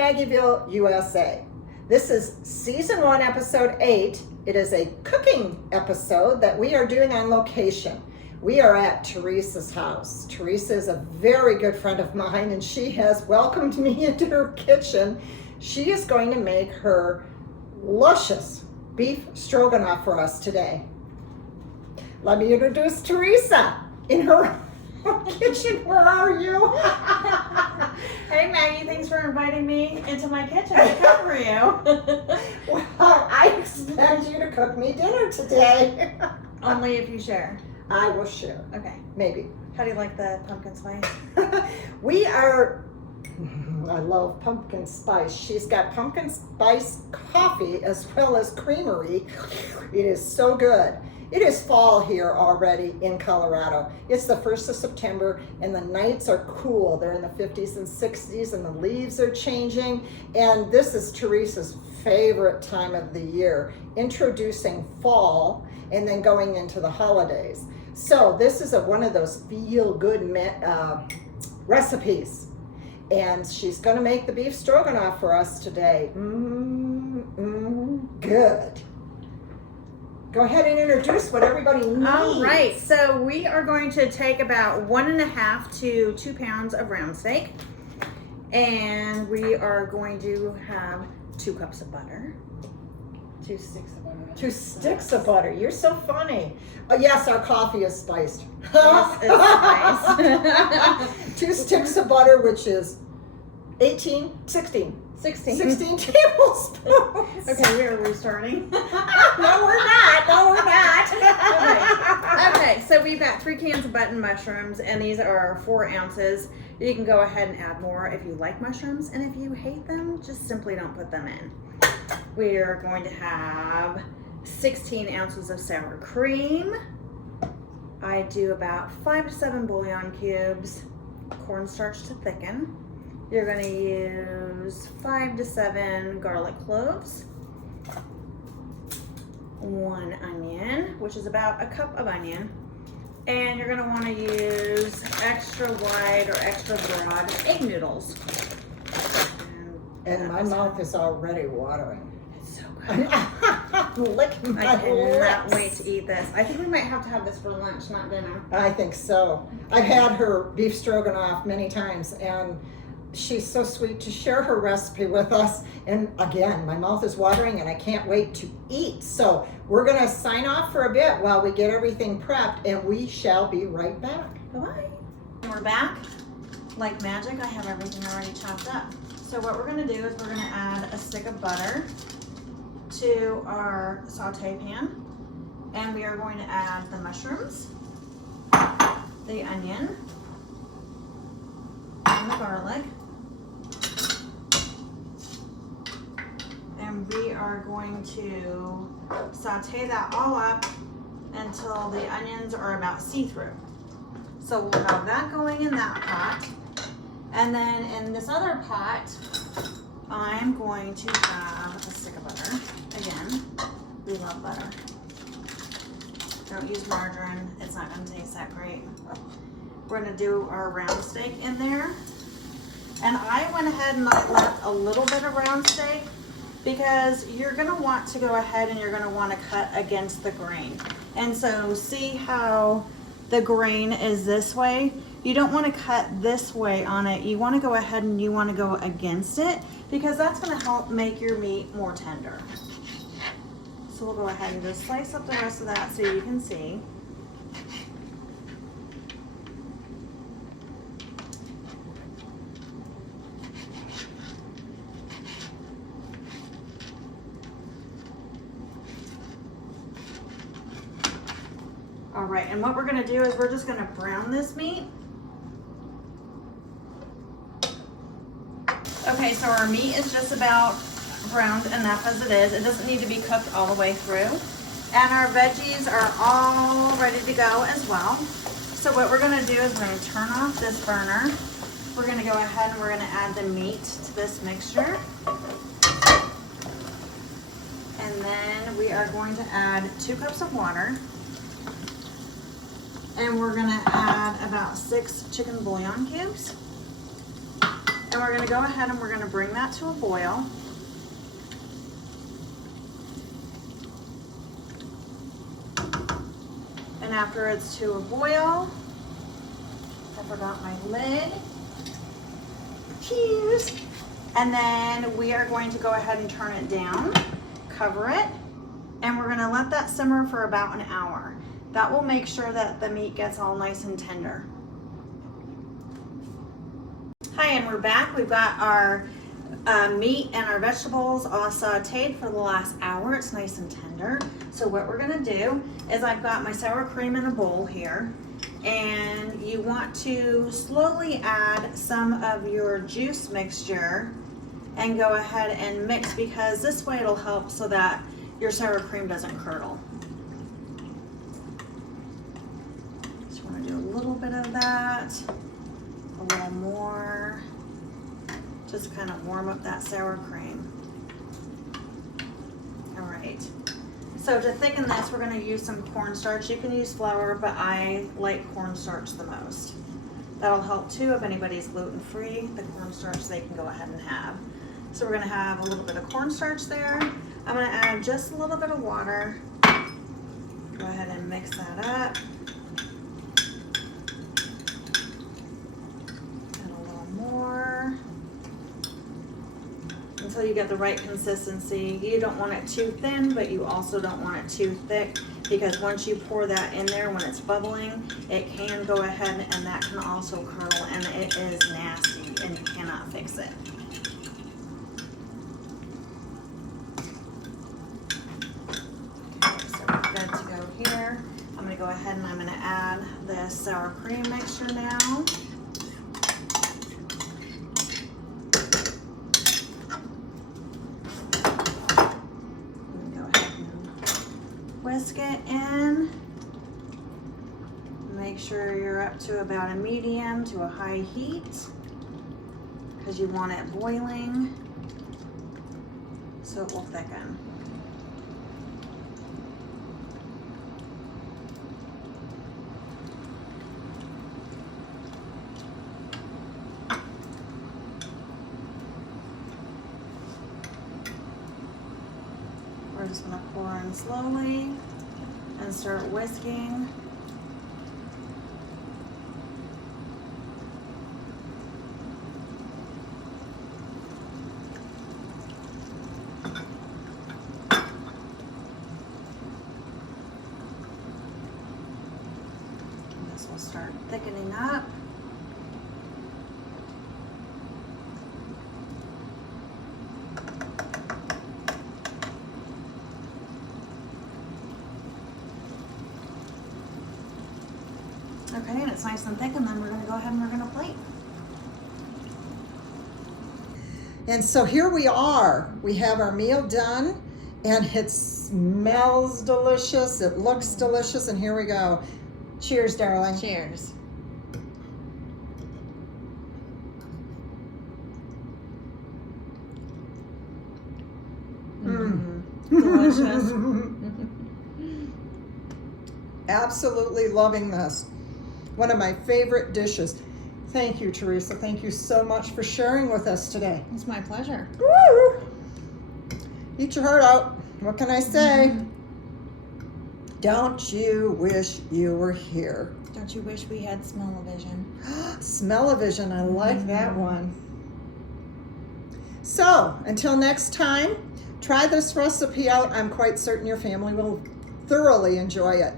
Maggieville, USA. This is season 1, episode 8. It is a cooking episode that we are doing on location. We are at Teresa's house. Teresa is a very good friend of mine, and she has welcomed me into her kitchen. She is going to make her luscious beef stroganoff for us today. Let me introduce Teresa in her kitchen. Where are you? Hey Maggie, thanks for inviting me into my kitchen to cook for you. Well, I expect you to cook me dinner today. Only if you share. I will share. Okay. Maybe. How do you like the pumpkin spice? I love pumpkin spice. She's got pumpkin spice coffee as well as creamery. It is so good. It is fall here already in Colorado. It's the 1st of September and the nights are cool. They're in the 50s and 60s and the leaves are changing. And this is Teresa's favorite time of the year, introducing fall and then going into the holidays. So this is one of those feel-good recipes. And she's gonna make the beef stroganoff for us today. Good. Go ahead and introduce what everybody needs. All right, so we are going to take about 1.5 to 2 pounds of round steak. And we are going to have 2 cups of butter. 2 sticks of butter. 2 sticks of butter. You're so funny. Oh, yes, our coffee is spiced. Yes, it's spiced. 2 sticks of butter, which is 16 tablespoons. Okay, we are restarting. No, we're not. Okay, so we've got 3 cans of button mushrooms, and these are 4 ounces. You can go ahead and add more if you like mushrooms, and if you hate them, just simply don't put them in. We are going to have 16 ounces of sour cream. I do about 5 to 7 bouillon cubes, cornstarch to thicken. You're going to use 5 to 7 garlic cloves, 1 onion, which is about a cup of onion, and you're going to want to use extra wide or extra broad egg noodles. And my mouth is already watering. It's so good. I'm licking my I cannot lips. wait to eat this. I think we might have to have this for lunch, not dinner. I think so. I've had her beef stroganoff many times, and she's so sweet to share her recipe with us. And again, my mouth is watering and I can't wait to eat. So we're gonna sign off for a bit while we get everything prepped, and we shall be right back. Bye. We're back. Like magic, I have everything already chopped up. So what we're gonna do is we're gonna add a stick of butter to our saute pan. And we are going to add the mushrooms, the onion, and the garlic. And we are going to saute that all up until the onions are about see-through. So we'll have that going in that pot. And then in this other pot, I'm going to have a stick of butter. Again, we love butter. Don't use margarine, it's not gonna taste that great. We're gonna do our round steak in there. And I went ahead and I left a little bit of round steak because you're gonna want to go ahead and you're gonna wanna cut against the grain. And so see how the grain is this way? You don't wanna cut this way on it. You wanna go ahead and you wanna go against it because that's gonna help make your meat more tender. So we'll go ahead and just slice up the rest of that so you can see. All right, and what we're gonna do is we're just gonna brown this meat. Okay, so our meat is just about browned enough as it is. It doesn't need to be cooked all the way through. And our veggies are all ready to go as well. So what we're gonna do is we're gonna turn off this burner. We're gonna go ahead and we're gonna add the meat to this mixture. And then we are going to add 2 cups of water. And we're gonna add about 6 chicken bouillon cubes. And then we're gonna go ahead and we're gonna bring that to a boil. And after it's to a boil, I forgot my lid. Cheers. And then we are going to go ahead and turn it down, cover it, and we're gonna let that simmer for about an hour. That will make sure that the meat gets all nice and tender. Hi, and we're back. We've got our meat and our vegetables all sauteed for the last hour. It's nice and tender. So what we're gonna do is I've got my sour cream in a bowl here, and you want to slowly add some of your juice mixture and go ahead and mix, because this way it'll help so that your sour cream doesn't curdle. So we're gonna do a little bit of that, a little more, just kind of warm up that sour cream. All right. So to thicken this, we're gonna use some cornstarch. You can use flour, but I like cornstarch the most. That'll help too if anybody's gluten-free. The cornstarch they can go ahead and have. So we're gonna have a little bit of cornstarch there. I'm gonna add just a little bit of water. Go ahead and mix that up. And a little more. Until you get the right consistency. You don't want it too thin, but you also don't want it too thick, because once you pour that in there, when it's bubbling, it can go ahead and that can also curdle, and it is nasty and you cannot fix it. Okay, so we're good to go here. I'm gonna go ahead and I'm gonna add this sour cream mixture now. Whisk it in. Make sure you're up to about a medium to a high heat, because you want it boiling so it will thicken. We're just going to pour in slowly and start whisking. And this will start thickening up. Okay, and it's nice and thick, and then we're gonna go ahead and we're gonna plate. And so here we are. We have our meal done, and it smells delicious. It looks delicious, and here we go. Cheers, darling. Cheers. Delicious. Absolutely loving this. One of my favorite dishes. Thank you, Teresa. Thank you so much for sharing with us today. It's my pleasure. Woo! Eat your heart out. What can I say? Don't you wish you were here? Don't you wish we had smell-o-vision? Smell-o-vision. I like that one. So, until next time, try this recipe out. I'm quite certain your family will thoroughly enjoy it.